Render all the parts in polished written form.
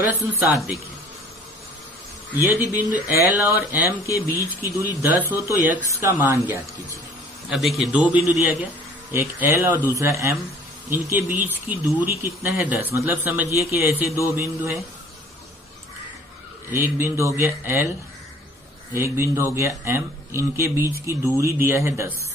प्रश्न 7 देखिए, यदि बिंदु L और M के बीच की दूरी 10 हो तो x का मान ज्ञात कीजिए। अब देखिए दो बिंदु दिया गया, एक L और दूसरा M, इनके बीच की दूरी कितना है 10। मतलब समझिए कि ऐसे दो बिंदु हैं, एक बिंदु हो गया L, एक बिंदु हो गया M, इनके बीच की दूरी दिया है 10।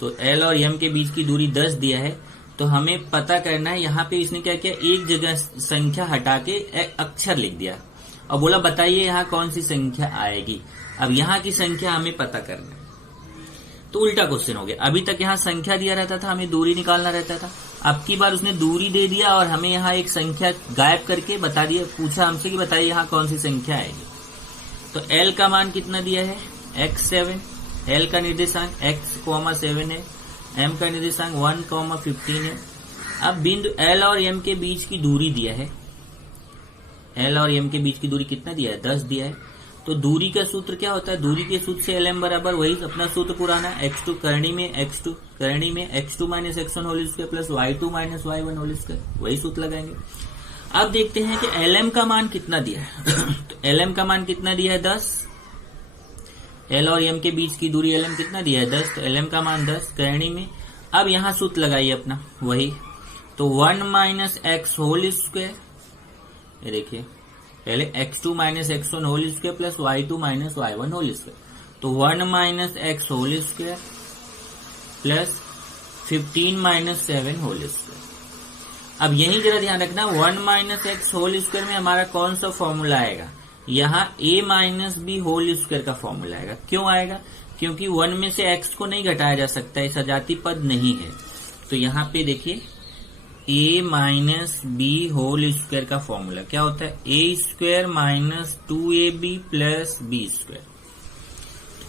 तो L और M के बीच की दूरी 10 दिया है, तो हमें पता करना है। यहाँ पे इसने क्या किया, एक जगह संख्या हटा के अक्षर लिख दिया और बोला बताइए यहाँ कौन सी संख्या आएगी। अब यहाँ की संख्या हमें पता करना है, तो उल्टा क्वेश्चन हो गया। अभी तक यहाँ संख्या दिया रहता था, हमें दूरी निकालना रहता था। अब की बार उसने दूरी दे दिया और हमें यहाँ एक संख्या गायब करके बता दिया, पूछा हमसे कि बताइए यहाँ कौन सी संख्या आएगी। तो L का मान कितना दिया है, x7, L का निर्देशांक x,7 है, M का निर्देशांक 1,15 है। अब बिंदु L और M के बीच की दूरी दिया है, L और M के बीच की दूरी कितना दिया है, 10 दिया है। तो दूरी का सूत्र क्या होता है, दूरी के सूत्र से LM बराबर वही अपना सूत्र पुराना, x2 करणी में x2 minus x1 whole square plus y2 minus y1 whole square, वही सूत्र लगाएंगे। अब देखते हैं कि LM का मान कितना दिया है। तो LM का मान कितना दिया है, 10। L और M के बीच की दूरी LM कितना दिया है, 10। तो LM का मान 10 करणी में। अब यहाँ सूत्र लगाइए अपना वही, तो 1 माइनस एक्स होल स्क्वायर, ये देखिए पहले x2 minus x1 whole square plus y2 minus y1 whole square. तो 1 minus x whole square plus 15 minus 7 whole square. अब यही जरा ध्यान रखना, 1 माइनस एक्स होल स्क्वायर में हमारा कौन सा फॉर्मूला आएगा, यहाँ a minus b whole square का फॉर्मूला आएगा। क्यों आएगा, क्योंकि 1 में से x को नहीं घटाया जा सकता, ये सजाती पद नहीं है। तो यहाँ पे देखिए a minus b whole square का फॉर्मूला क्या होता है, a square minus 2ab plus b square.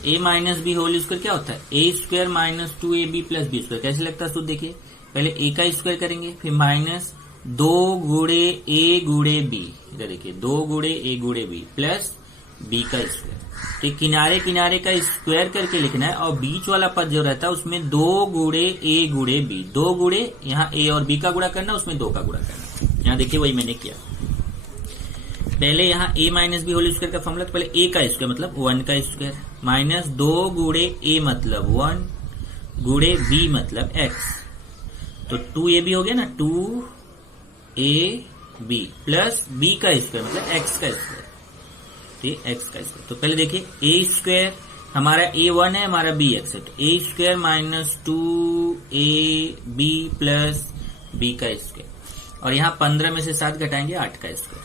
a minus b whole square क्या होता है, a square minus 2ab plus b square. कैसे लगता है सूत्र, देखिए पहले a का स्क्वायर करेंगे, फिर माइनस 2 गुणे a गुणे b, इधर देखिए 2 गुणे a गुणे b प्लस b का स्क्वायर। तो किनारे किनारे का स्क्वायर करके लिखना है और बीच वाला पद जो रहता है उसमें 2 गुणे a गुणे b, 2 गुणे यहाँ a और b का गुणा करना, उसमें 2 का गुणा करना। यहाँ देखिए वही मैंने किया। पहले यहाँ a minus b whole square का फॉर्मूला, तो पहले a का स्क्वायर मतलब 1 का स्क्वायर माइनस 2 गुणे a मतलब 1 गुणे b मतलब x, तो 2ab हो गया ना, 2ab प्लस b का स्क्वायर मतलब x का स्क्वायर, ठीक x का स्क्वायर। तो पहले देखिए a स्क्वायर हमारा a1 है, हमारा b x है, तो a square minus 2ab plus b का स्क्वायर। और यहाँ 15 में से 7 घटाएंगे 8 का स्क्वायर,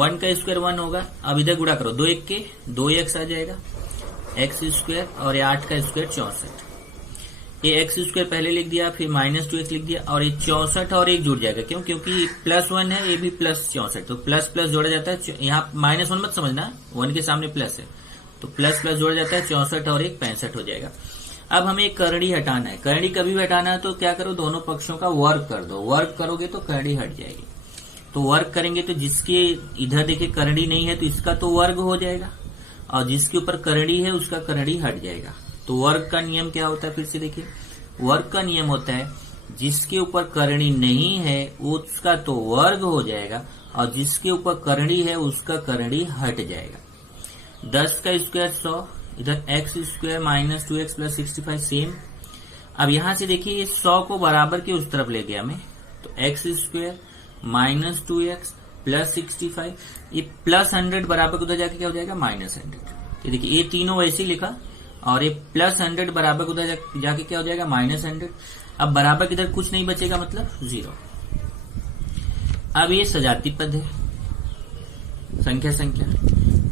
1 का स्क्वायर 1 होगा। अब इधर गुणा करो, 2 1 के 2x आ जाएगा, x स्क्वायर और ये 8 का स्क्वायर 64। ये x स्क्वायर पहले लिख दिया, फिर माइनस 2x लिख दिया और ये 64 और 1 जुड़ जाएगा। क्यों, क्योंकि प्लस 1 है, ये भी प्लस 64, तो प्लस प्लस जोड़ा जाता है। यहाँ माइनस 1 मत समझना, 1 के सामने प्लस है, तो प्लस प्लस जोड़ा जाता है, 64 और 1 65 हो जाएगा। अब हमें एक करड़ी हटाना है, करड़ी कभी भी हटाना है तो क्या करो, दोनों पक्षों का वर्ग कर दो, वर्ग करोगे तो करड़ी हट जाएगी। तो वर्ग करेंगे तो जिसके इधर देखिए करड़ी नहीं है तो इसका तो वर्ग हो जाएगा, और जिसके ऊपर करड़ी है उसका करड़ी हट जाएगा। तो वर्ग का नियम क्या होता है, फिर से देखिए, वर्ग का नियम होता है जिसके ऊपर करणी नहीं है उसका तो वर्ग हो जाएगा, और जिसके ऊपर करणी है उसका करणी हट जाएगा। 10 का स्क्वायर 100, इधर x square minus 2x plus 65 same. अब यहां से देखिए ये 100 को बराबर के उस तरफ ले गया मैं, तो x square minus 2x plus 65, ये प्लस 100 बराबर उधर जाके क्या हो जाएगा, माइनस 100। देखिए ये तीनों वैसे ही लिखा, और ये प्लस 100 बराबर उधर जाके क्या हो जाएगा, माइनस 100। अब बराबर किधर कुछ नहीं बचेगा मतलब 0। अब ये सजाती पद है, संख्या संख्या,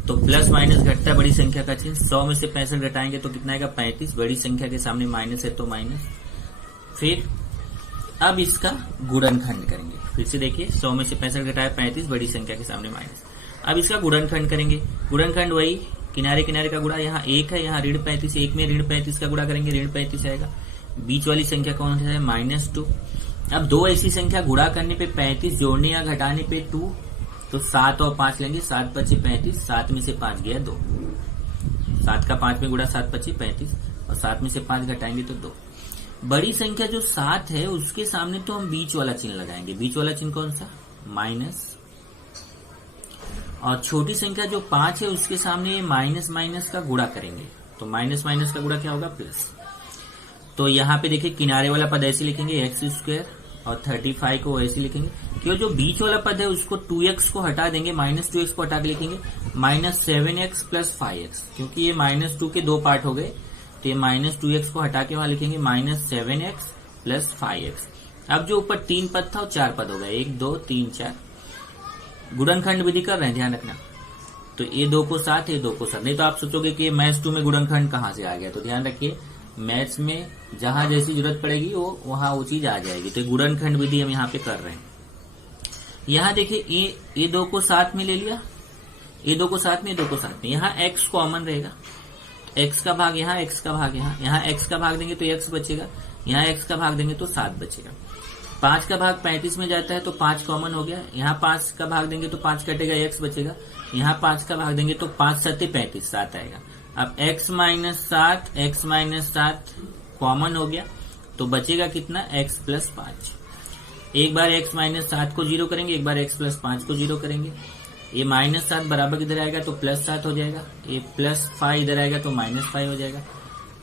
तो प्लस माइनस घटता है बड़ी संख्या का चिन्ह। 100 में से 65 घटाएंगे तो कितना आएगा, 35। बड़ी संख्या के सामने माइनस है तो माइनस। फिर अब इसका गुणनखंड करेंगे, फिर से देखिए 100 में से 65 घटाया 35, बड़ी संख्या के सामने माइनस। अब इसका गुणनखंड करेंगे, गुणनखंड वही किनारे किनारे का गुणा, यहाँ 1 है, यहाँ ऋण 35, 1 में ऋण 35 का गुणा करेंगे, ऋण 35 आएगा। बीच वाली संख्या कौन सा है, -2। अब दो ऐसी संख्या गुणा करने पे 35, जोड़ने या घटाने पे 2, तो 7 और 5 लेंगे, 7 पचे 35, 7 में से 5 गया 2, 7 का 5 में गुणा 7 पचे 35, और 7 में से 5 घटाएंगे तो 2। बड़ी संख्या जो 7 है उसके सामने तो हम बीच वाला चिन्ह लगाएंगे। बीच वाला चिन्ह कौन सा, माइनस, और छोटी संख्या जो 5 है उसके सामने माइनस माइनस का गुणा करेंगे, तो माइनस माइनस का गुणा क्या होगा, प्लस। तो यहाँ पे देखिए किनारे वाला पद ऐसे लिखेंगे एक्स स्क्वायर, और 35 को ऐसे लिखेंगे। क्यों, जो बीच वाला पद है उसको 2x को हटा देंगे, -2x को हटा के लिखेंगे -7x + 5x, क्योंकि ये -2 के 2 पार्ट हो गए, तो ये -2x को हटा के वहां लिखेंगे -7x + 5x। अब जो ऊपर 3 पद था वो 4 पद हो गए, 1 2 3 4। गुणनखंड विधि कर रहे हैं, ध्यान रखना। तो ये 2 को 7, ये 2 को 7, नहीं तो आप सोचोगे कि मैथ्स 2 में गुणनखंड कहाँ से आ गया। तो ध्यान रखिए, मैथ्स में जहां जैसी जरूरत पड़ेगी वो वहां वो चीज आ जाएगी। तो गुणनखंड विधि हम यहाँ पे कर रहे हैं। यहाँ देखिए ये 2 को 7 में ले लिया, ये 2 को 7 में, ये 2 को 7 में, यहाँ x कॉमन रहेगा, x का भाग यहाँ, x का भाग यहाँ x का भाग देंगे तो x बचेगा, यहाँ x का भाग देंगे तो 7 बचेगा। 5 का भाग 35 में जाता है तो 5 कॉमन हो गया, यहाँ 5 का भाग देंगे तो 5 कटेगा, x बचेगा, यहाँ 5 का भाग देंगे तो 5 7 35, 7 आएगा। अब x - 7 कॉमन हो गया, तो बचेगा कितना, x + 5। एक बार x - 7 को 0 करेंगे, एक बार x + 5 को 0 करेंगे। ये -7 बराबर किधर आएगा तो +7 हो जाएगा, ये +5 इधर आएगा तो -5 हो जाएगा,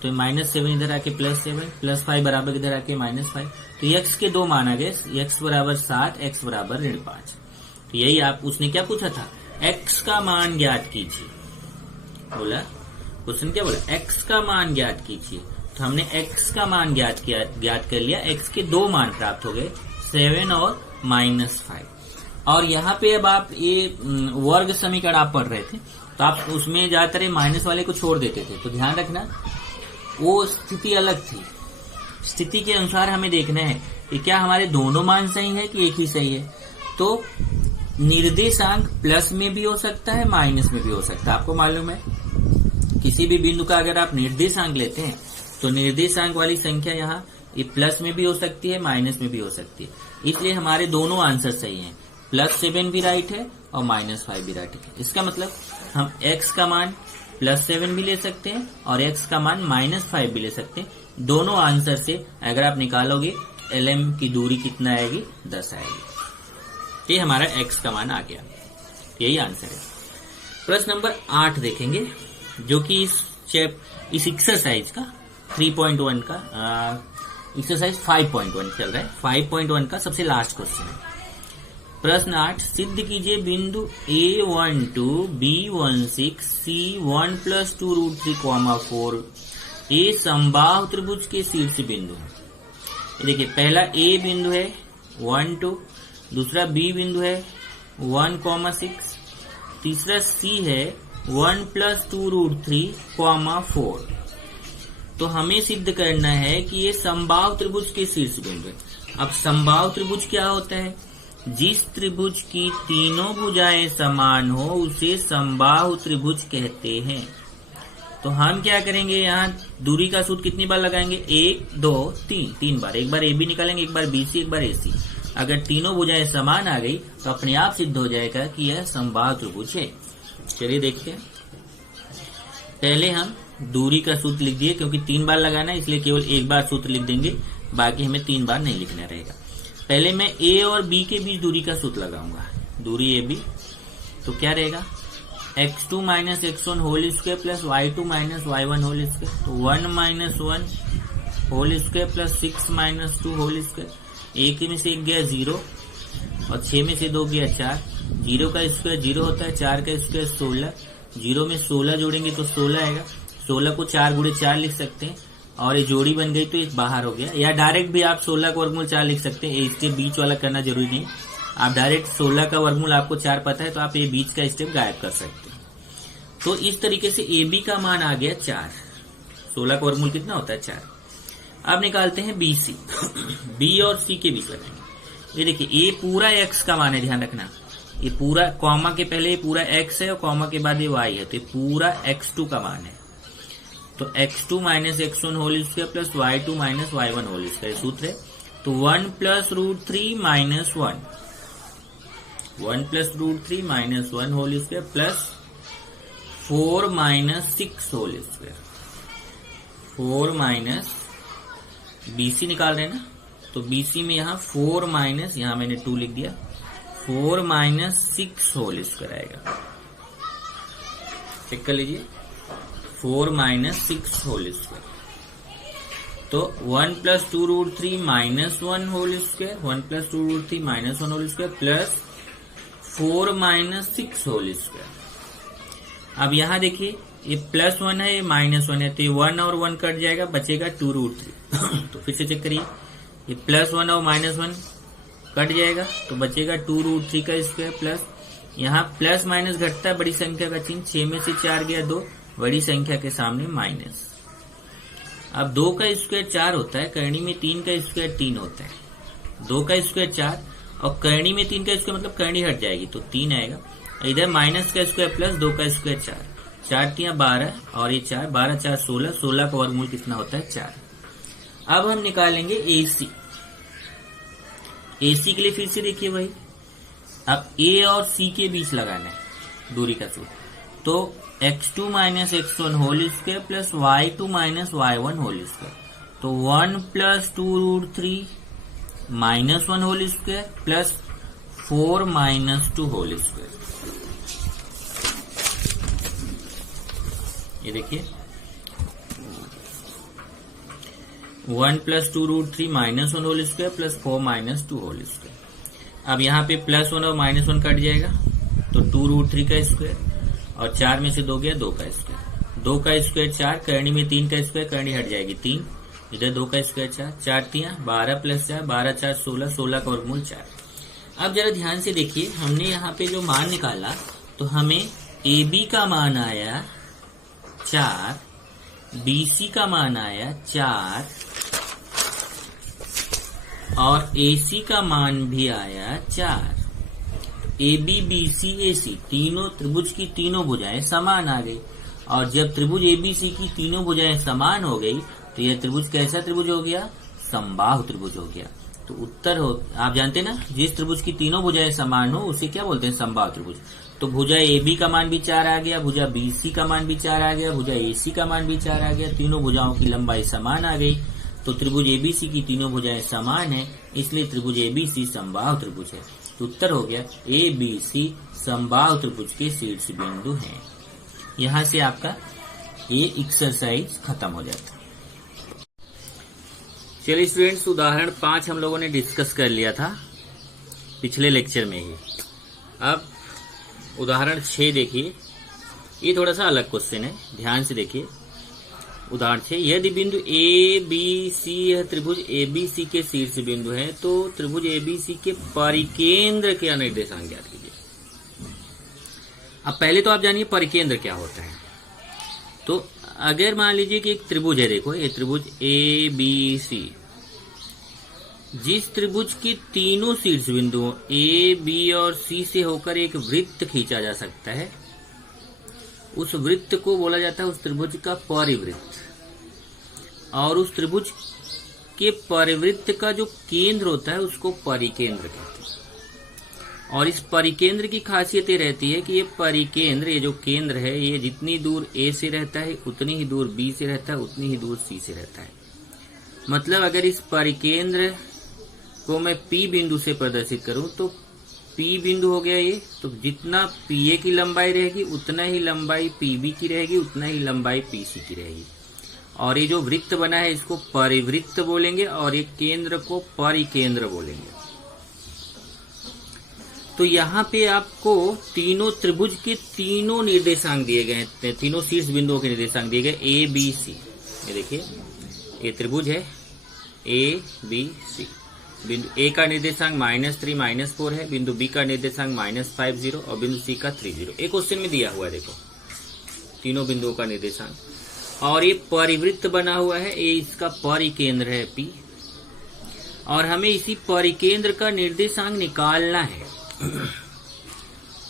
तो ये -7 इधर आके +7, +5 बराबर किधर आके -5। तो x के 2 मान आ गए, x = 7, x = 5। तो यही आप, उसने क्या पूछा था, x का मान ज्ञात कीजिए, बोला क्वेश्चन क्या बोला, x का मान ज्ञात कीजिए। तो हमने x का मान ज्ञात कर लिया, x के 2 मान प्राप्त हो गए, 7 और -5। और यहाँ पे अब आप ये वर्ग समीकरण आप पढ़ रहे थे, तो आप उसमें ज्यादातर माइनस वाले को छोड़ देते थे। तो ध्यान रखना, वो स्थिति अलग थी, स्थिति के अनुसार हमें देखना है कि क्या हमारे दोनों मान सही है कि एक ही सही है। तो निर्देशांक प्लस में भी हो सकता है, माइनस में भी हो सकता है। आपको मालूम है किसी भी बिंदु का अगर आप निर्देशांक लेते हैं तो निर्देशांक वाली संख्या यहाँ ये प्लस में भी हो सकती है, माइनस में भी हो सकती है। इसलिए हमारे दोनों आंसर सही हैं, +7 भी राइट है और -5 भी राइट है। इसका मतलब हम x का मान +7 भी ले सकते हैं और x का मान -5 भी ले सकते हैं। दोनों आंसर से अगर आप निकालोगे LM की दूरी कितना आएगी, 10 आएगी। ये हमारा x का मान आ गया, यही आंसर है। प्रश्न नंबर 8 देखेंगे, जो कि इस एक्सरसाइज का 3.1 का एक्सरसाइज 5.1 चल रहा है, 5.1 का सबसे लास्ट क्वेश्चन है। प्रश्न 8, सिद्ध कीजिए बिंदु A12, B16, C1 + 2 √3, 4 ए समबाहु त्रिभुज के शीर्ष बिंदु है। देखिए पहला A बिंदु है 1 2, दूसरा B बिंदु है 1, 6, तीसरा C है 1 + 2 √3, 4। तो हमें सिद्ध करना है कि ये समबाहु त्रिभुज के शीर्ष बिंदु है। अब समबाहु त्रिभुज क्या होता है, जिस त्रिभुज की तीनों भुजाएं समान हो उसे समबाहु त्रिभुज कहते हैं। तो हम क्या करेंगे, यहाँ दूरी का सूत्र कितनी बार लगाएंगे, 1 2 3, 3 बार। एक बार AB निकालेंगे, एक बार BC, एक बार AC। अगर तीनों भुजाएं समान आ गई तो अपने आप सिद्ध हो जाएगा कि यह समबाहु त्रिभुज है। चलिए देखते हैं। पहले हम दूरी का सूत्र लिख दिए, क्योंकि 3 बार लगाना है इसलिए केवल एक बार सूत्र लिख देंगे, बाकी हमें 3 बार नहीं लिखना रहेगा। पहले मैं A और B के बीच दूरी का सूत्र लगाऊंगा, दूरी AB। तो क्या रहेगा, x2 - x1 whole square plus y2 - y1 whole square. तो 1 - 1 whole square plus 6 - 2 whole square. एक में से एक गया 0 और 6 में से 2 गया 4। 0 का स्क्वायर 0 होता है, 4 का स्क्वायर 16। 0 में 16 जोड़ेंगे तो 16 आएगा। 16 को 4 × 4 लिख सकते हैं और ये जोड़ी बन गई तो ये बाहर हो गया। या डायरेक्ट भी आप 16 का वर्गमूल 4 लिख सकते हैं, इसके बीच वाला करना जरूरी नहीं। आप डायरेक्ट 16 का वर्गमूल आपको 4 पता है तो आप ये बीच का स्टेप गायब कर सकते हैं। तो इस तरीके से AB का मान आ गया 4। 16 का वर्गमूल कितना होता है, 4। अब निकालते हैं BC। B और C के बीच लगाएंगे। ये देखिए A पूरा x का मान है, ध्यान रखना। ये पूरा कॉमा के पहले ये पूरा x है और कॉमा के बाद ये y है, तो ये पूरा x2 का मान है। तो x2 - x1 whole square plus y2 - y1 whole square सूत्र है। तो 1 + √3 - 1, 1 + √3 - 1 whole square plus 4 - 6 whole square. 4 BC निकाल रहे हैं ना, तो BC में यहाँ 4 - यहाँ मैंने 2 लिख दिया, 4 माइनस 6 होल स्क्वायर आएगा। चेक कर लीजिए, 4 माइनस 6 होल स्क्वायर। तो 1 plus 2 root 3 minus 1 whole square, 1 plus 2 root 3 minus 1 whole square plus 4 minus 6 whole square. अब यहां देखिए, ये प्लस 1 है, ये माइनस 1 है, तो ये 1 और 1 कट जाएगा, बचेगा 2 रूट 3। तो फिर से चेक करिए, ये प्लस 1 और माइनस 1 कट जाएगा, तो बचेगा 2 रूट 3 का स्क्वायर प्लस, यहाँ प्लस माइनस घटता है, बड़ी संख्या का चिन्ह, 6 में से 4 गया 2, बड़ी संख्या के सामने माइनस। अब 2 का स्क्वायर 4 होता है, करनी में 3 का स्क्वायर 3 होता है। 2 का स्क्वायर 4 और करनी में 3 का स्क्वायर मतलब करनी हट जाएगी, तो 3 आएगा। इधर माइनस का स्क्वायर प्लस 2 का स्क्वायर 4, 4 तियां 12 और ये 4, 12 4 16, 16 का वर्गमूल कितना होता है 4। अब हम निकालेंगे AC। AC के लिए फिर से देखिए वही, अब A और C के बीच लगाना है दूरी का सूत्र, तो x2 minus x1 whole square plus y2 minus y1 whole square, तो 1 plus 2 root 3 minus 1 whole square plus 4 minus 2 whole square. ये देखिए, 1 plus 2 root 3 minus 1 whole square plus 4 minus 2 whole square. अब यहाँ पे प्लस 1 और माइनस 1 कट जाएगा, तो 2 root 3 का स्क्वायर और 4 में से 2 गया 2 का स्क्वायर, 2 का स्क्वायर 4, करनी में 3 का स्क्वायर, करनी हट जाएगी 3, इधर 2 का स्क्वायर 4, 4 तियां 12 प्लस 4, 12 4 16, 16 का वर्गमूल 4। अब जरा ध्यान से देखिए, हमने यहाँ पे जो मान निकाला, तो हमें AB का मान आया 4, BC का मान आया 4 और AC का मान भी आया 4। AB BC AC तीनों त्रिभुज की तीनों भुजाएं समान आ गई, और जब त्रिभुज ABC की तीनों भुजाएं समान हो गई, तो यह त्रिभुज कैसा त्रिभुज हो गया? समबाहु त्रिभुज हो गया। तो उत्तर हो, आप जानते ना, जिस त्रिभुज की तीनों भुजाएं समान हो उसे क्या बोलते हैं? समबाहु त्रिभुज। तो भुजा AB का मान भी 4 आ गया, भुजा BC का मान भी 4 आ गया, भुजा AC का मान भी 4 आ गया, तीनों भुजाओं की लंबाई समान आ गई। तो त्रिभुज ABC की तीनों भुजाएं समान है, इसलिए त्रिभुज ABC समबाहु त्रिभुज है। तो उत्तर हो गया ABC समबाहु त्रिभुज के शीर्ष बिंदु हैं। यहां से आपका ये एक्सरसाइज खत्म हो जाता है। चलिए स्टूडेंट्स, उदाहरण 5 हम लोगों ने डिस्कस कर लिया था पिछले लेक्चर में ही। अब उदाहरण 6 देखिए, ये थोड़ा सा अलग क्वेश्चन है, ध्यान से देखिए। उदाहरण 6, यदि बिंदु ABC यह त्रिभुज ABC के शीर्ष बिंदु है, तो त्रिभुज ABC के परिकेंद्र के निर्देशांक ज्ञात कीजिए। अब पहले तो आप जानिए परिकेंद्र क्या होता है। तो अगर मान लीजिए कि एक त्रिभुज है, देखो ये त्रिभुज ABC, जिस त्रिभुज के तीनों शीर्ष बिंदुओं A, B और C से होकर एक वृत्त खींचा जा सकता है, उस वृत्त को बोला जाता है उस त्रिभुज का परिवृत्त। और उस त्रिभुज के परिवृत्त का जो केंद्र होता है उसको परिकेंद्र कहते हैं। और इस परिकेंद्र की खासियत ये रहती है कि ये परिकेंद्र, ये जो केंद्र है, ये जितनी दूर A से रहता है उतनी ही दूर B से रहता है, उतनी ही दूर C से रहता है। मतलब अगर इस परिकेंद्र को मैं P बिंदु से प्रदर्शित करूं, तो P बिंदु हो गया ये, तो जितना PA की लंबाई रहेगी उतना ही लंबाई PB की रहेगी, उतना ही लंबाई PC की रहेगी। और ये जो वृत्त बना है इसको परिवृत्त बोलेंगे, और ये केंद्र को परिकेंद्र बोलेंगे। तो यहाँ पे आपको तीनों त्रिभुज के तीनों निर्देशांक दिए गए हैं, तीनों शीर्ष बिंदुओं के निर्देशांक दिए गए ABC। ये देखिए, ये त्रिभुज है ABC। बिंदु A का निर्देशांक -3 -4 है, बिंदु B का निर्देशांक -50 और बिंदु C का 30। एक क्वेश्चन में दिया हुआ है, देखो तीनों बिंदुओं का निर्देशांक। और ये परिवृत्त बना हुआ है, ये इसका परिकेंद्र है P, और हमें इसी परिकेंद्र का निर्देशांक निकालना है।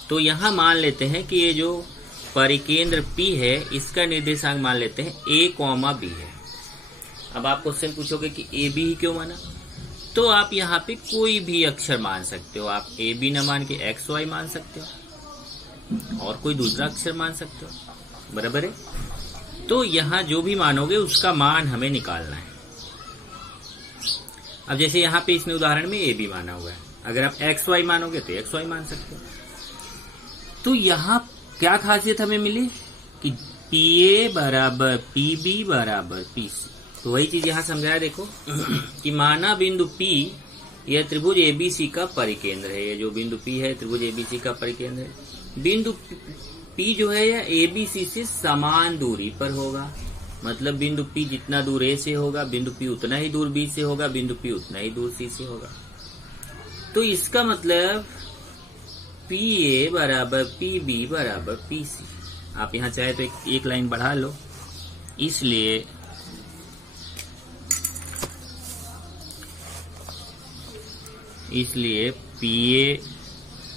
तो यहां मान लेते हैं कि ये जो परिकेंद्र P है, इसका निर्देशांक मान लेते हैं A, B है। अब आप क्वेश्चन पूछोगे कि AB ही क्यों माना? तो आप यहाँ पे कोई भी अक्षर मान सकते हो। आप AB न मान के XY मान सकते हो, और कोई दूसरा अक्षर मान सकते हो, बराबर है। तो यहाँ जो भी मानोगे उसका मान हमें निकालना है। अब जैसे यहाँ पे इसने उदाहरण में AB माना हुआ है, अगर आप एक्स वाई मानोगे तो एक्स वाई मान सकते हो। तो यहाँ क्या खासियत हमें मिली कि पी ए बराबर पी बी बराबर पी सी। तो वही चीज यहाँ समझाया देखो कि माना बिंदु P यह त्रिभुज ABC का परिकेंद्र है। ये जो बिंदु P है त्रिभुज ABC का परिकेंद्र है। बिंदु P जो है यह ABC से समान दूरी पर होगा। मतलब बिंदु P जितना दूर A से होगा, बिंदु P उतना ही दूर B से होगा, बिंदु P उतना ही दूर C से होगा। तो इसका मतलब PA बराबर PB बराबर PC। आप यहाँ चाहे तो एक लाइन बढ़ा लो। इसलिए PA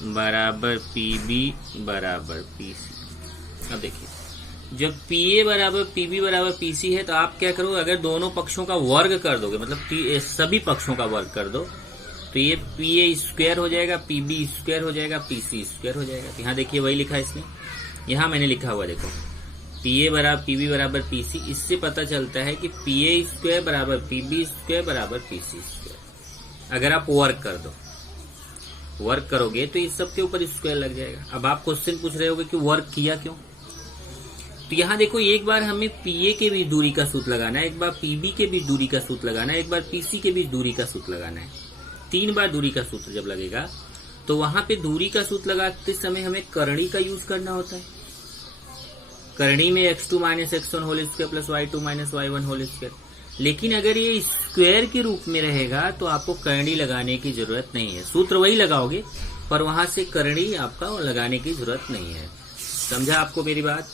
बराबर PB बराबर PC। अब देखिए जब PA बराबर PB बराबर PC है तो आप क्या करो, अगर दोनों पक्षों का वर्ग कर दोगे, मतलब सभी पक्षों का वर्ग कर दो, तो ये PA स्क्वायर हो जाएगा, PB स्क्वायर हो जाएगा, PC स्क्वायर हो जाएगा। तो यहाँ देखिए वही लिखा है इसने, यहाँ मैंने लिखा हुआ देखो PA बराबर PB बराबर PC। इससे पता चलता है कि PA स्क्वायर बराबर PB स्क्वायर बराबर PC स्क्वायर। अगर आप वर्क कर दो, वर्क करोगे तो इस सब के ऊपर स्क्वायर लग जाएगा। अब आप क्वेश्चन पूछ रहे होगे कि वर्क किया क्यों। तो यहाँ देखो एक बार हमें PA के बीच दूरी का सूत्र लगाना है, एक बार PB के बीच दूरी का सूत्र लगाना है, एक बार PC के बीच दूरी का सूत्र लगाना है। 3 बार दूरी का सूत्र जब लगेगा तो वहां पे दूरी का सूत्र लगाते समय हमें करणी का यूज करना होता है। करणी में x2 minus x1 whole square plus y2 minus y1 whole square. लेकिन अगर ये स्क्वायर के रूप में रहेगा तो आपको करणी लगाने की जरूरत नहीं है। सूत्र वही लगाओगे पर वहां से करणी आपका लगाने की जरूरत नहीं है। समझा आपको मेरी बात।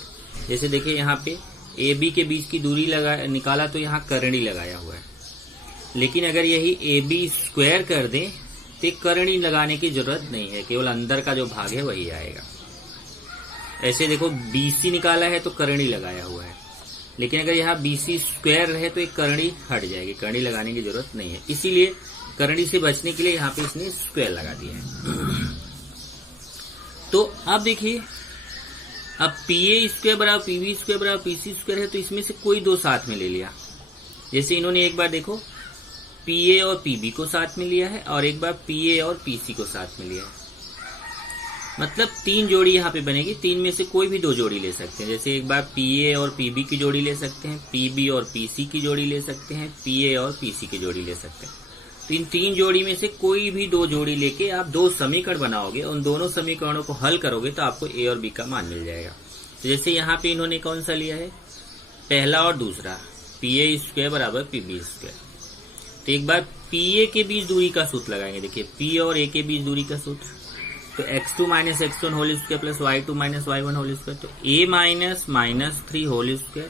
जैसे देखिए यहाँ पे AB के बीच की दूरी निकाला तो यहाँ करणी लगाया हुआ है। लेकिन अगर यही AB स्क्वायर कर दें तो करणी लगाने की जरूरत नहीं है, केवल अंदर का जो भाग है वही आएगा। ऐसे देखो BC निकाला है तो करणी लगाया हुआ है, लेकिन अगर यहाँ BC स्क्वायर रहे तो एक करणी हट जाएगी, करणी लगाने की जरूरत नहीं है। इसीलिए करणी से बचने के लिए यहाँ पे इसने स्क्वायर लगा दिया है। तो अब देखिए अब PA स्क्वायर बराबर PB स्क्वायर बराबर PC स्क्वायर है, तो इसमें से कोई दो साथ में ले लिया। जैसे इन्होंने एक बार देखो PA और PB को साथ में लिया है और एक बार PA और PC को साथ में लिया है। मतलब 3 जोड़ी यहाँ पे बनेगी। 3 में से कोई भी 2 जोड़ी ले सकते हैं। जैसे एक बार PA और PB की जोड़ी ले सकते हैं, PB और PC की जोड़ी ले सकते हैं, PA और PC की जोड़ी ले सकते हैं। तो इन 3 जोड़ी में से कोई भी 2 जोड़ी लेके आप 2 समीकरण बनाओगे, उन दोनों समीकरणों को हल करोगे तो आपको A और B का मान मिल जाएगा। तो जैसे यहाँ पे इन्होंने कौन सा लिया है, पहला और दूसरा, PA स्क्वायर बराबर PB स्क्वायर। तो एक बार PA के बीच दूरी का सूत्र लगाएंगे। देखिए P और A के बीच दूरी का सूत्र, तो x2 minus x1 whole square plus y2 minus y1 whole square. तो a minus minus 3 whole square,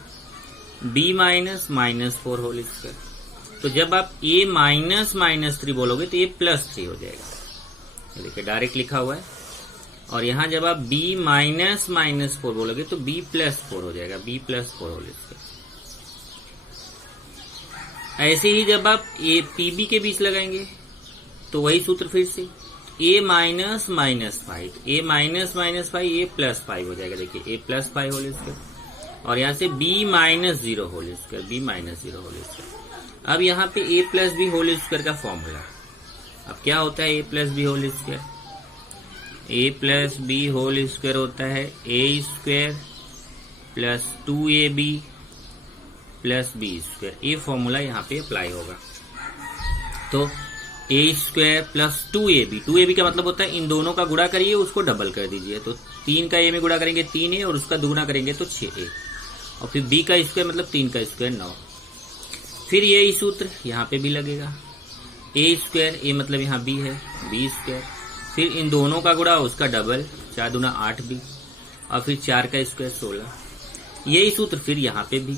b minus minus 4 whole square. तो जब आप a माइनस माइनस 3 बोलोगे तो ये प्लस 3 हो जाएगा। देखिए डायरेक्ट लिखा हुआ है। और यहाँ जब आप b माइनस माइनस 4 बोलोगे तो b प्लस 4 हो जाएगा, b प्लस 4 होल स्क्वायर। ऐसे ही जब आप a pb के बीच लगाएंगे तो वही सूत्र फिर से a minus minus 5, a minus minus 5, a plus 5 हो जाएगा। देखिए a प्लस 5 होल स्क्वायर और यहाँ से b minus 0 whole square, b minus 0 whole square. अब यहाँ पे a plus b whole square का फॉर्मूला, अब क्या होता है a plus b whole square, a plus b whole square होता है a square plus 2ab plus b square. ये फॉर्मूला यहाँ पे अप्लाई होगा। तो a स्क्वायर प्लस 2ab का मतलब होता है इन दोनों का गुणा करिए, उसको डबल कर दीजिए। तो 3 का a में गुणा करेंगे 3a और उसका दुगुना करेंगे तो 6a, और फिर b का स्क्वायर मतलब 3 का स्क्वायर 9। फिर यही सूत्र यहाँ पे भी लगेगा, a स्क्वायर, a मतलब यहाँ b है, b स्क्वायर, फिर इन दोनों का गुणा उसका डबल, 4 दूना 8b, और फिर 4 का स्क्वायर 16। यही सूत्र फिर यहाँ पे भी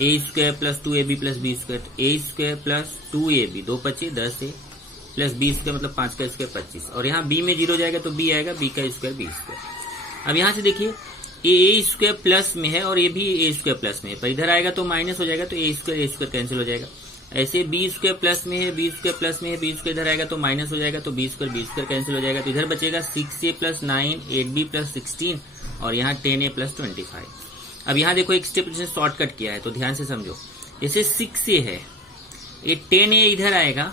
a square plus 2ab plus b square, a square plus 2ab 2 25 10a plus b square मतलब 5 का स्क्वायर 25, और यहाँ b में 0 जाएगा तो b आएगा, b का स्क्वायर b स्क्वायर। अब यहाँ से देखिए a स्क्वायर प्लस में है और ये भी a स्क्वायर प्लस में है, पर इधर आएगा तो माइनस हो जाएगा, तो a स्क्वायर कैंसिल हो जाएगा। ऐसे b स्क्वायर प्लस में है, b स्क्वायर प्लस में है, b स्क्वायर इधर आएगा तो माइनस हो जाएगा, तो b स्क्वायर कैंसिल हो जाएगा। तो इधर बचेगा 6a प्लस 9, 8b प्लस 16 और यहाँ 10a प्लस 25। अब यहाँ देखो एक स्टेप शॉर्टकट किया है तो ध्यान से समझो। जैसे 6a है, ये 10a इधर आएगा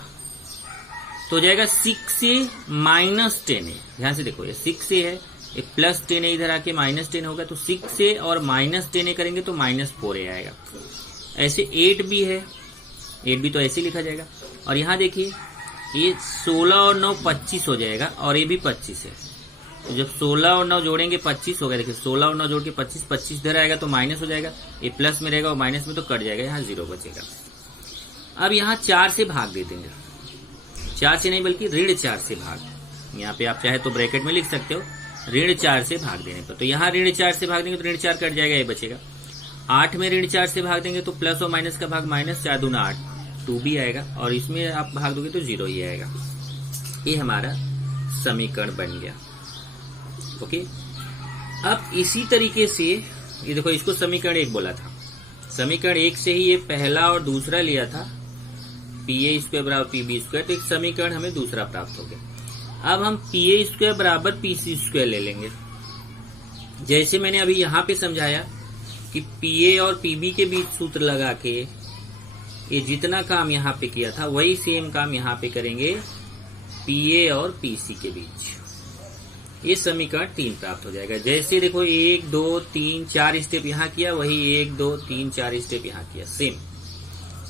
तो हो जाएगा 6a माइनस 10a। ध्यान से देखो, ये 6a है, ये प्लस 10a इधर आके माइनस 10 होगा, तो 6a और माइनस 10a करेंगे तो माइनस 4a आएगा। ऐसे 8b है, 8b तो ऐसे लिखा जाएगा। और यहाँ देखिए ये 16 और 9 25 हो जाएगा, और ये भी 25 है। तो जब 16 और 9 जोड़ेंगे 25 होगा। देखिए 16 और 9 जोड़ के 25 इधर आएगा तो माइनस हो जाएगा, ये प्लस में रहेगा और माइनस में तो कट जाएगा, यहाँ 0 बचेगा। अब यहाँ 4 से भाग दे देंगे, 4 से नहीं बल्कि ऋण 4 से भाग। यहाँ पे आप चाहे तो ब्रैकेट में लिख सकते हो, ऋण 4 से भाग देने पर। तो यहाँ ऋण 4 से भाग देंगे तो ऋण 4 कट जाएगा, ये बचेगा। 8 में ऋण 4 से भाग देंगे तो प्लस और माइनस का भाग माइनस, 4 दूना 8, 2b आएगा, और इसमें आप भाग दोगे तो 0 ही आएगा। ये हमारा समीकरण बन गया। ओके, अब इसी तरीके से ये देखो, इसको समीकरण 1 बोला था। समीकरण 1 से ही ये पहला और दूसरा लिया था, pa² बराबर pb², तो एक समीकरण हमें दूसरा प्राप्त हो गया। अब हम pa² बराबर pc² ले लेंगे। जैसे मैंने अभी यहाँ पे समझाया कि pa और pb के बीच सूत्र लगा के ये जितना काम यहाँ पे किया था वही सेम काम यहाँ पे करेंगे pa और pc के बीच। ये समीकरण 3 प्राप्त हो जाएगा। जैसे देखो 1 2 3 4 स्टेप यहाँ किया, वही 1 2 3 4 स्टेप यहाँ किया, सेम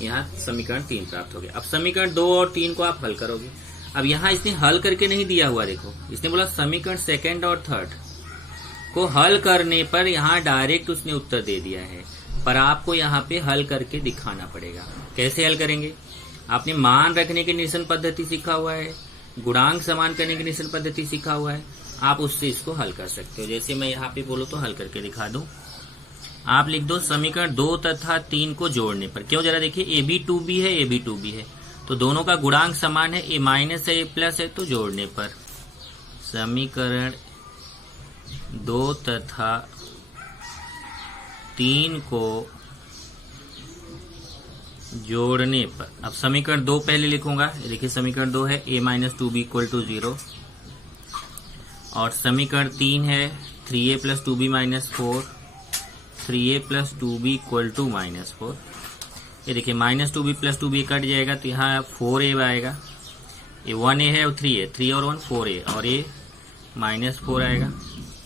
यहाँ समीकरण 3 प्राप्त हो गया। अब समीकरण 2 और 3 को आप हल करोगे। अब यहाँ इसने हल करके नहीं दिया हुआ, देखो इसने बोला समीकरण 2 और 3 को हल करने पर यहाँ डायरेक्ट उसने उत्तर दे दिया है, पर आपको यहाँ पे हल करके दिखाना पड़ेगा। कैसे हल करेंगे? आपने मान रखने की निरसन पद्धति सीखा हुआ है, गुणांक समान करने की निरसन पद्धति सीखा हुआ है, आप उससे इसको हल कर सकते हो। जैसे मैं यहाँ पे बोलूँ तो हल करके दिखा दूं। आप लिख दो समीकरण 2 तथा 3 को जोड़ने पर। क्यों? जरा देखिए, ए भी 2b है, ए भी 2b है, तो दोनों का गुणांक समान है, ए माइनस है, ए प्लस है, तो जोड़ने पर समीकरण 2 तथा 3 को जोड़ने पर। अब समीकरण 2 पहले लिखूंगा। देखिए समीकरण 2 है a minus 2b equal to 0, और समीकरण 3 है 3a plus 2b minus 4, 3a plus 2b equal to minus 4। ये देखिए minus 2b plus 2b cut जाएगा तो यहाँ 4a आएगा। ये 1a है और 3a, 3 और 1 4a, और ये माइनस 4 आएगा।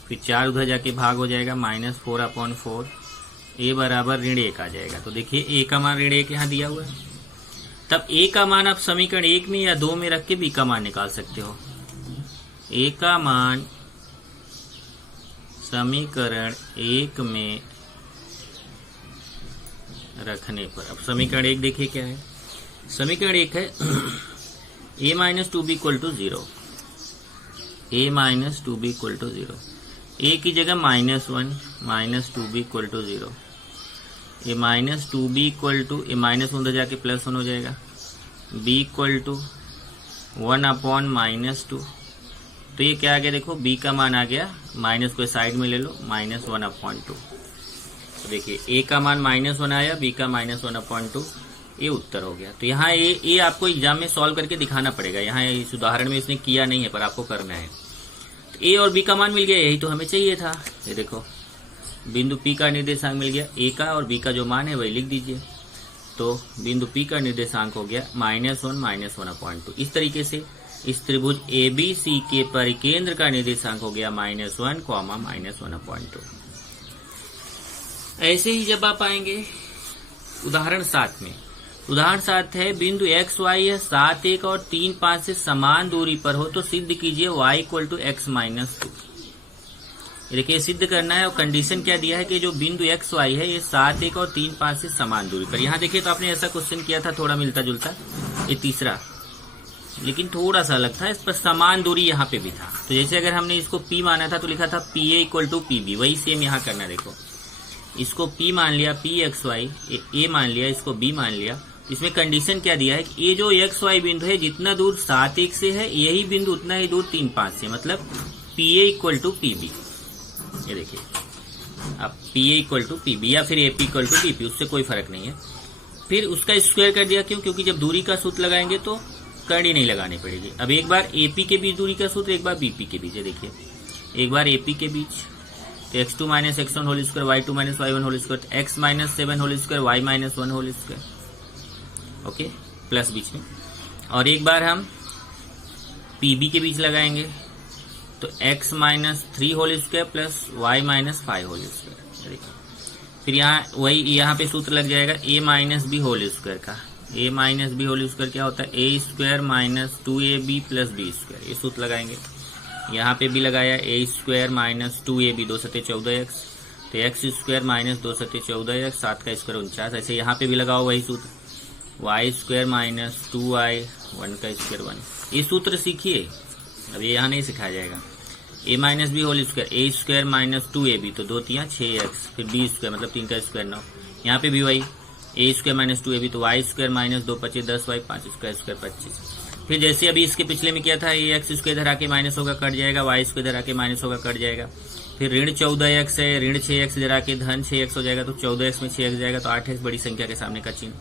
फिर 4 उधर जाके भाग हो जाएगा, माइनस 4/4, a बराबर ऋण 1 आ जाएगा। तो देखिए a का मान ऋण 1 यहाँ दिया हुआ है। तब a का मान आप समीकरण 1 में या 2 में रख के b का मान निकाल सकते हो। a का मान समीकरण 1 में रखने पर, अब समीकरण 1 देखिए क्या है। समीकरण 1 है a minus 2b equal to 0, a minus 2b equal to 0, a की जगह -1 minus 2b equal to 0, a minus 2b equal to, a minus 1 उधर जाके +1 हो जाएगा, b इक्वल टू 1/-2। तो ये क्या आ गया? देखो b का मान आ गया, माइनस को साइड में ले लो, -1/2। तो देखिए a का मान -1 आया, b का -1/2, ये उत्तर हो गया। तो यहाँ ये आपको एग्जाम में सॉल्व करके दिखाना पड़ेगा। यहाँ इस उदाहरण में इसने किया नहीं है, पर आपको करना है। तो a और b का मान मिल गया, यही तो हमें चाहिए था। ये देखो बिंदु P का निर्देशांक मिल गया, a का और b का जो मान है वही लिख दीजिए। तो बिंदु P का निर्देशांक हो गया -1 -1/2। इस तरीके से इस त्रिभुज ABC के परिकेंद्र का निर्देशांक हो गया -1, -1/2। ऐसे ही जब आप आएंगे उदाहरण 7 में, उदाहरण 7 है बिंदु x y है 7 1 और 3 5 से समान दूरी पर हो तो सिद्ध कीजिए y equal to x minus 2। देखिए सिद्ध करना है, और कंडीशन क्या दिया है कि जो बिंदु x y है ये 7 1 और 3 5 से समान दूरी पर। यहाँ देखिए तो आपने ऐसा क्वेश्चन किया था, थोड़ा मिलता जुलता, ये तीसरा, लेकिन थोड़ा सा अलग था। इस पर समान दूरी यहाँ पे भी था। तो जैसे अगर हमने इसको p माना था तो लिखा था pa इक्वल टू pb, वही सेम यहाँ करना। देखो इसको p मान लिया, pxy, a मान लिया, इसको b मान लिया। इसमें कंडीशन क्या दिया है कि ये जो xy बिंदु है जितना दूर 7 1 से है, यही बिंदु उतना ही दूर 3 5 से, मतलब pa इक्वल टू pb। ये देखिए अब pa इक्वल टू pb या फिर ap इक्वल टू pp, उससे कोई फर्क नहीं है। फिर उसका स्क्वायर कर दिया। क्यों? क्योंकि जब दूरी का सूत्र लगाएंगे तो कड़ी नहीं लगानी पड़ेगी। अब एक बार AP के बीच दूरी का सूत्र, एक बार BP के बीच है। देखिए एक बार AP के बीच तो x2 minus x1 whole square, y2 minus y1 whole square, x minus 7 whole square, y minus 1 whole square, okay, plus बीच में। और एक बार हम पीबी के बीच लगाएंगे तो x minus 3 whole square plus y minus 5 whole square. देखो फिर यहाँ पे सूत्र लग जाएगा a minus b whole square का। a minus b whole square क्या होता है? a square minus 2ab plus b square. ये सूत्र लगाएंगे। यहाँ पे भी लगाया a स्क्वायर माइनस 2ab 2 सते 14x, तो x स्क्वायर माइनस 2 सते 14x 7 का स्क्वायर 49। ऐसे यहाँ पे भी लगाओ वही सूत्र y स्क्वायर माइनस 2y 1 का स्क्वायर 1। ये सूत्र सीखिए, अब ये यहाँ नहीं सिखाया जाएगा। a minus b whole square a square minus 2ab तो 2 3 6x, फिर b स्क्वायर मतलब 3 का स्क्वायर 9। यहाँ पे भी वही a स्क्वायर माइनस 2ab तो y square minus 2 25 10y 5 square square 25। फिर जैसे अभी इसके पिछले में किया था, ये एक्स स्क्वायर इधर आके माइनस होगा कट जाएगा, वाई स्क्वायर इधर आके माइनस होगा कट जाएगा। फिर ऋण 14x है, ऋण 6x इधर आके धन 6x हो जाएगा, तो 14x में 6x जाएगा तो 8x बड़ी संख्या के सामने का चिन्ह।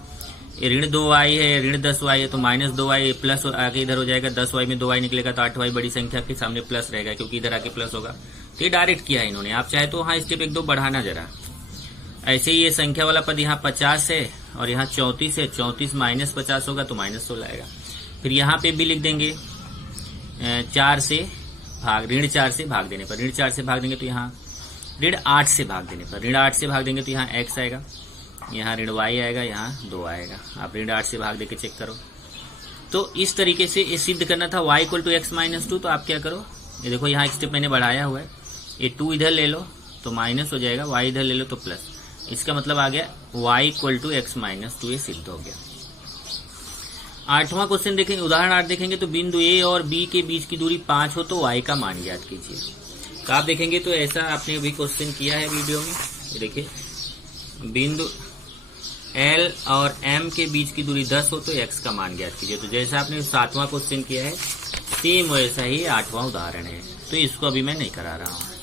ये ऋण 2y है, ऋण 10y है तो माइनस 2y प्लस आके इधर हो जाएगा, 10y में 2y निकलेगा तो 8y बड़ी संख्या के सामने प्लस रहेगा क्योंकि इधर आके प्लस होगा। तो ये डायरेक्ट किया है इन्होंने। आप चाहे तो हाँ स्टेप 1-2 बढ़ाना जरा। ऐसे ही ये संख्या वाला पद यहाँ 50 है और यहाँ 34 है, 34 माइनस 50 होगा तो माइनस 16 आएगा। फिर यहाँ पे भी लिख देंगे 4 से भाग, ऋण 4 से भाग देने पर, ऋण 4 से भाग देंगे तो यहाँ ऋण 8 से भाग देने पर, ऋण 8 से भाग देंगे तो यहाँ x आएगा, यहाँ ऋण y आएगा, यहाँ 2 आएगा। आप ऋण 8 से भाग देके चेक करो। तो इस तरीके से ये सिद्ध करना था y equal to x minus 2। तो आप क्या करो, ये देखो यहाँ एक स्टेप मैंने बढ़ाया हुआ है, ये 2 इधर ले लो तो माइनस हो जाएगा, y इधर ले लो तो प्लस। इसका मतलब आ गया y equal to x minus 2। ये सिद्ध हो गया। 8वां क्वेश्चन देखेंगे, उदाहरण 8 देखेंगे तो बिंदु A और B के बीच की दूरी 5 हो तो y का मान ज्ञात कीजिए। तो आप देखेंगे तो ऐसा आपने अभी क्वेश्चन किया है वीडियो में। ये देखिए, बिंदु L और M के बीच की दूरी 10 हो तो x का मान ज्ञात कीजिए। तो जैसा आपने 7वां क्वेश्चन किया है सेम वैसा ही 8वां उदाहरण है। तो इसको अभी मैं नहीं करा रहा हूँ।